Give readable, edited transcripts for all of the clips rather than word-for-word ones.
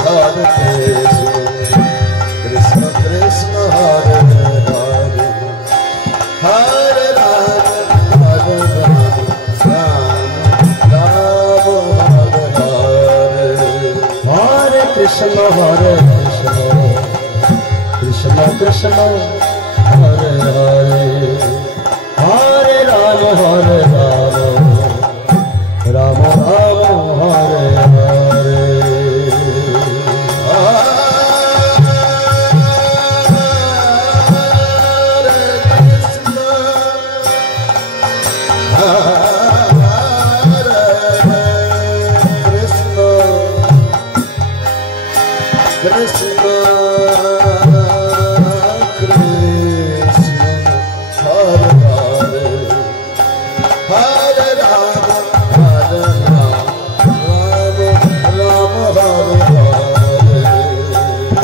Hare Krishna Krishna Hare Hare Hare Rama Hare Rama Rama Rama Hare Hare Krishna Krishna Krishna Hare Hare Hare Rama Hare Rama Rama Rama Hare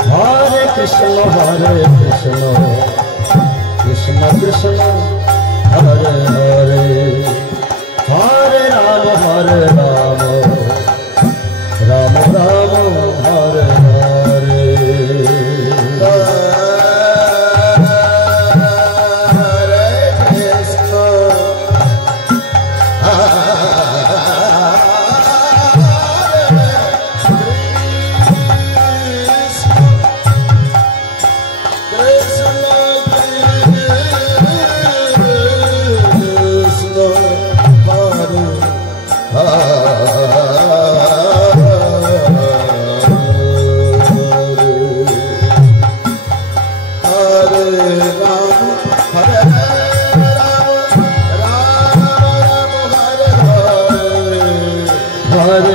Hare Krishna Hare Krishna Krishna Krishna Hare Hare Hare Rama Hare Rama Rama Rama Hare Hare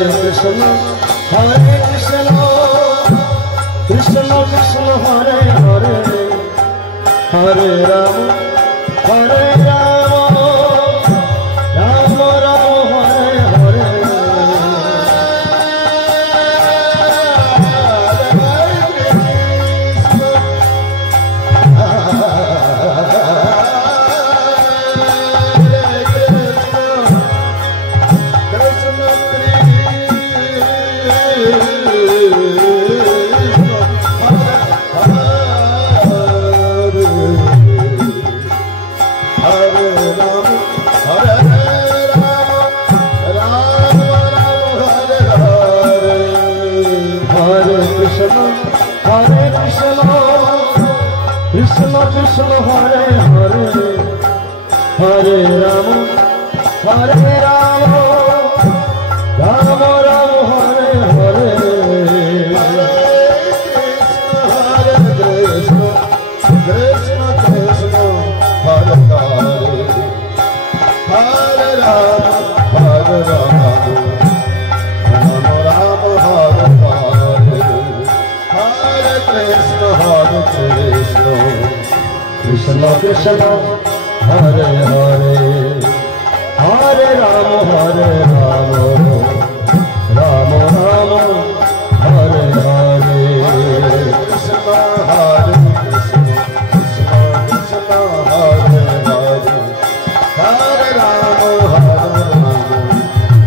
Hare Krishna Krishna Krishna Hare Hare Hare Rama Hare Rama Rama Rama Hare Hare Krishna Krishna Hare Hare Hare Rama Hare Rama Rama Rama Hare Hare Hare Krishna Krishna Krishna Hare Hare Hare Rama Hare Rama Rama Rama Hare Hare Hare Krishna Krishna Krishna Hare Hare Hare Rama Hare Rama Rama Rama Hare Hare Krishna Hare Krishna Krishna Krishna Hare Hare Hare Rama Hare Rama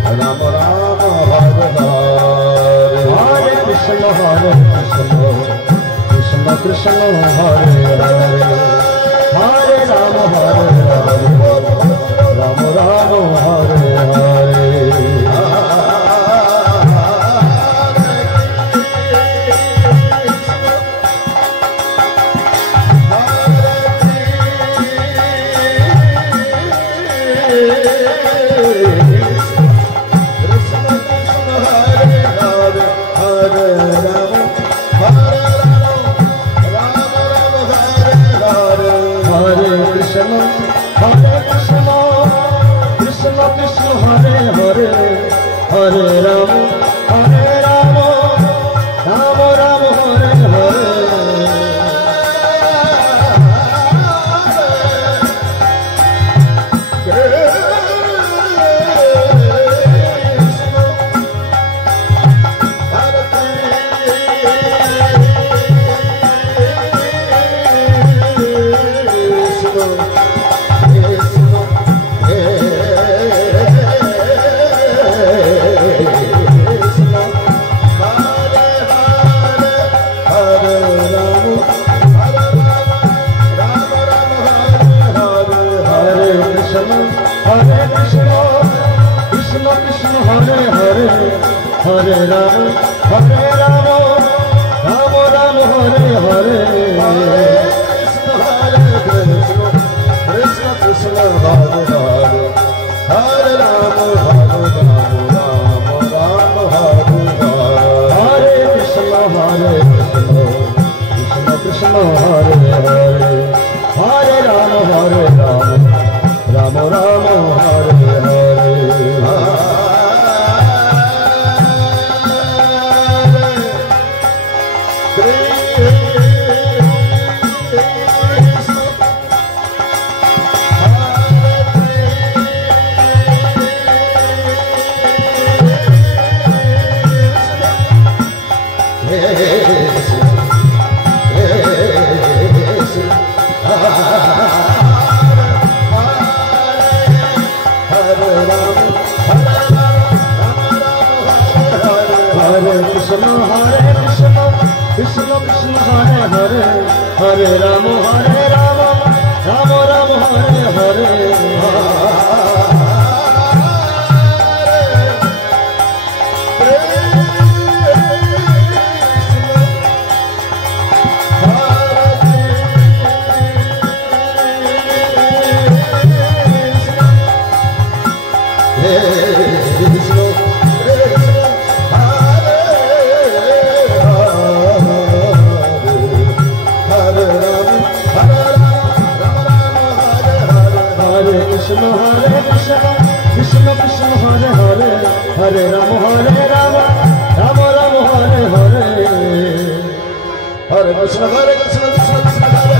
Rama Rama Hare Hare Hare Krishna Hare Krishna Krishna Krishna Hare Hare Hare Rama Hare Rama Rama Rama Hare Hare Hare Rama, Rama Rama, Hare Hare, Krishna Krishna, Hare Hare, Hare Rama, Rama Rama, Hare Krishna, Krishna Krishna, Hare Hare, Hare Rama, Rama Rama, Hare Hare. Krishna Krishna Hare Hare, Hare Rama, Rama Rama, Hare Hare. Krishna Hare Krishna, Krishna Krishna Hare Hare, Hare Rama, Rama Rama, Hare Hare. Hare Krishna, Hare Krishna, Krishna Krishna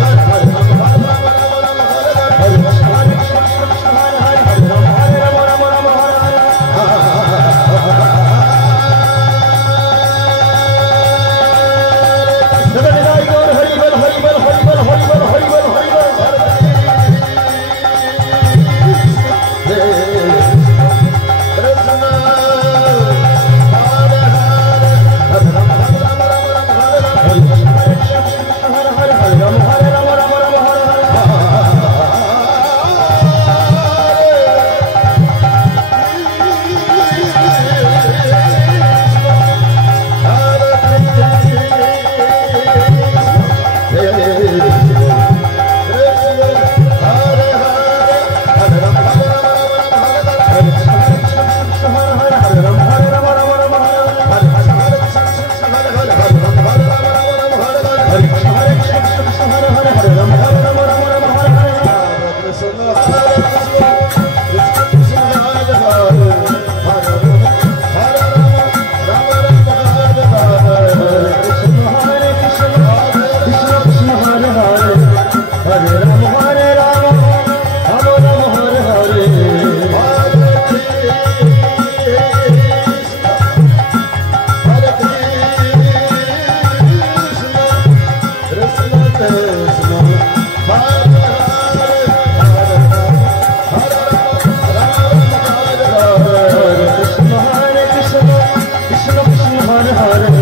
Hare Hare,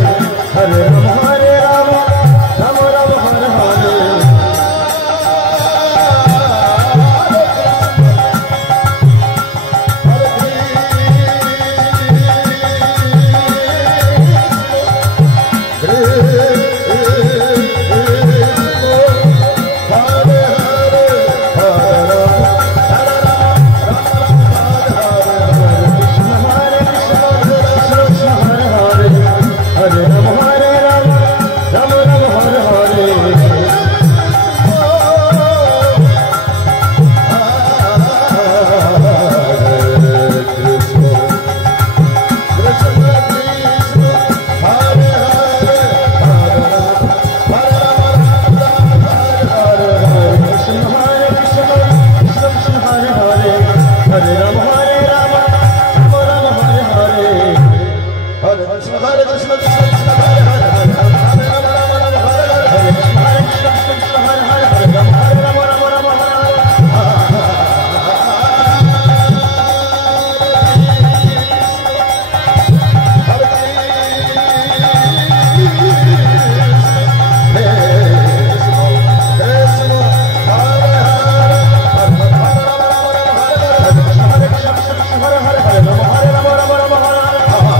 Hare Rama, Rama Rama, Hare Krishna, Hare Krishna, Krishna Hare Hare, Hare Rama, Rama Rama, Hare Hare.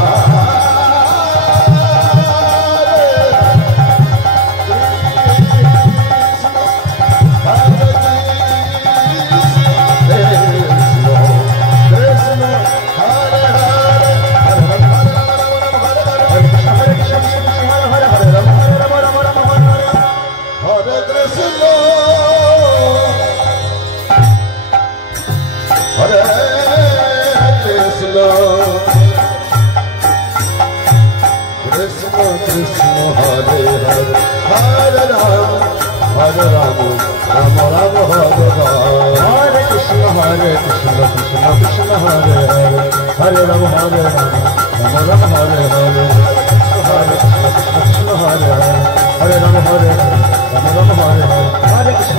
Krishna Krishna Hare Hare Hare Ram Hare Ram Rama Rama Hare Hare Hare Krishna Krishna Krishna Hare Hare Hare Ram Hare Rama Rama Rama Hare Hare Hare Krishna Krishna Hare Hare Hare Ram Hare Rama Rama Hare Hare Hare